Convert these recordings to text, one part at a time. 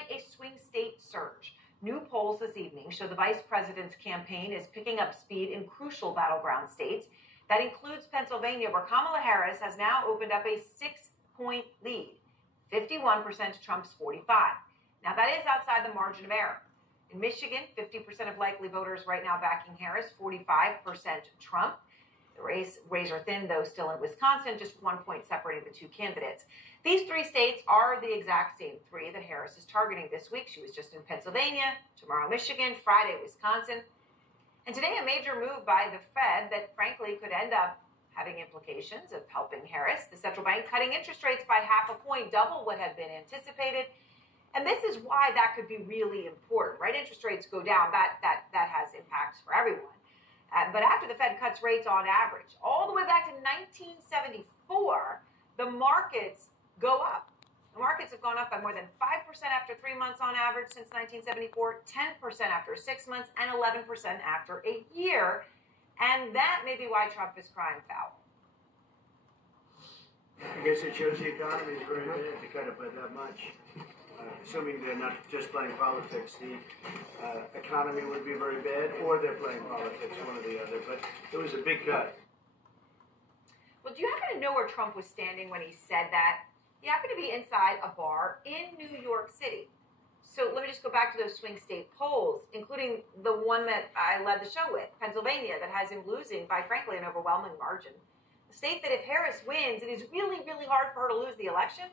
tonight, a swing state surge. New polls this evening show the vice president's campaign is picking up speed in crucial battleground states. That includes Pennsylvania, where Kamala Harris has now opened up a 6-point lead, 51% to Trump's 45. Now, that is outside the margin of error. In Michigan, 50% of likely voters right now backing Harris, 45% Trump. The race razor thin, though, still in Wisconsin, just 1 point separating the two candidates. These three states are the exact same three that Harris is targeting this week. She was just in Pennsylvania, tomorrow Michigan, Friday Wisconsin. And today a major move by the Fed that frankly could end up having implications of helping Harris. The central bank cutting interest rates by half a point, double what had been anticipated. And this is why that could be really important, right? Interest rates go down, that has impacts for everyone. But after the Fed cuts rates on average, all the way back to 1974, the markets go up. The markets have gone up by more than 5% after 3 months on average since 1974, 10% after 6 months, and 11% after a year. And that may be why Trump is crying foul. I guess it shows the economy is very bad to cut it by that much. Assuming they're not just playing politics, the economy would be very bad, or they're playing politics, one or the other. But it was a big cut. Well, do you happen to know where Trump was standing when he said that? He happened to be inside a bar in New York City. So let me just go back to those swing state polls, including the one that I led the show with, Pennsylvania, that has him losing by, frankly, an overwhelming margin. A state that if Harris wins, it is really, really hard for her to lose the election.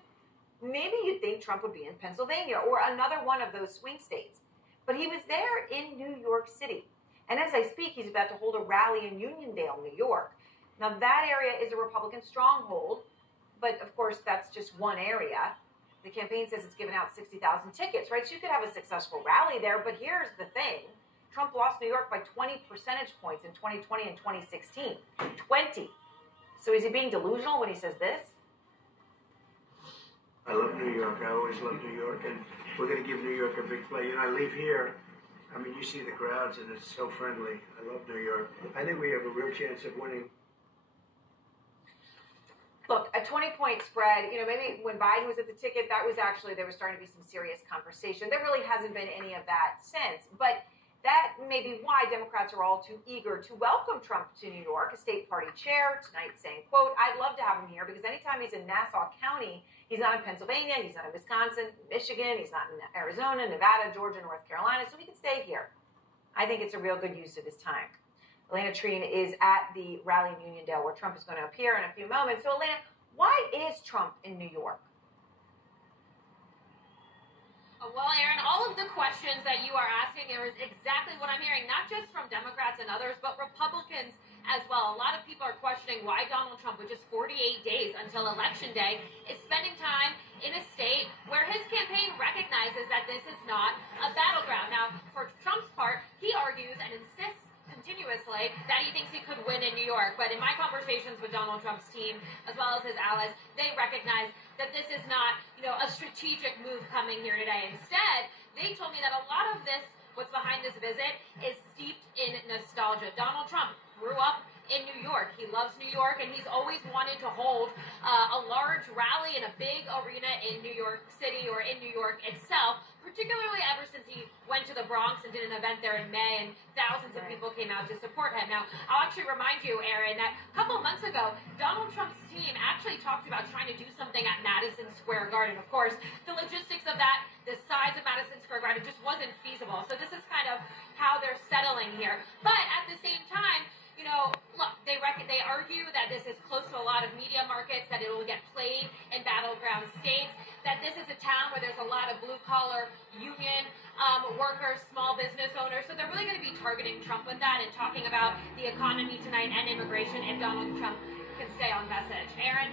Maybe you'd think Trump would be in Pennsylvania or another one of those swing states. But he was there in New York City. And as I speak, he's about to hold a rally in Uniondale, New York. Now, that area is a Republican stronghold. But, of course, that's just one area. The campaign says it's given out 60,000 tickets, right? So you could have a successful rally there. But here's the thing. Trump lost New York by 20 percentage points in 2020 and 2016. 20. So is he being delusional when he says this? I love New York. I always love New York, and we're going to give New York a big play. You know, I leave here. I mean, you see the crowds, and it's so friendly. I love New York. I think we have a real chance of winning. Look, a 20-point spread, you know, maybe when Biden was at the ticket, that was actually, there was starting to be some serious conversation. There really hasn't been any of that since. But that may be why Democrats are all too eager to welcome Trump to New York. A state party chair tonight saying, quote, I'd love to have him here because anytime he's in Nassau County, he's not in Pennsylvania, he's not in Wisconsin, Michigan, he's not in Arizona, Nevada, Georgia, North Carolina, so he can stay here. I think it's a real good use of his time. Elena Treen is at the rally in Uniondale where Trump is going to appear in a few moments. So, Elena, why is Trump in New York? Well, Erin, all of the questions that you are asking is exactly what I'm hearing, not just from Democrats and others, but Republicans as well. A lot of people are questioning why Donald Trump, with just 48 days until Election Day, is spending time in a state where his campaign recognizes that this is not a battleground. Now, for Trump's part, he argues and insists continuously that he thinks he could win in New York. But in my conversations with Donald Trump's team, as well as his allies, they recognize that this is not, a strategic move coming here today. Instead, they told me that a lot of this, what's behind this visit, is steeped in nostalgia. Donald Trump grew up in New York. He loves New York, and he's always wanted to hold a large rally in a big arena in New York City or in New York itself, particularly ever since he went to the Bronx and did an event there in May, and thousands of people came out to support him. Now, I'll actually remind you, Erin, that a couple months ago, Donald Trump's team actually talked about trying to do something at Madison Square Garden. Of course, the logistics of that, the size of Madison Square Garden just wasn't feasible. So this is kind of how they're settling here. But at the same time, look, they argue that this is close to a lot of media markets, that it will get played in battleground states, that this is a town where there's a lot of blue-collar union workers, small business owners. So they're really going to be targeting Trump with that and talking about the economy tonight and immigration if Donald Trump can stay on message. Erin?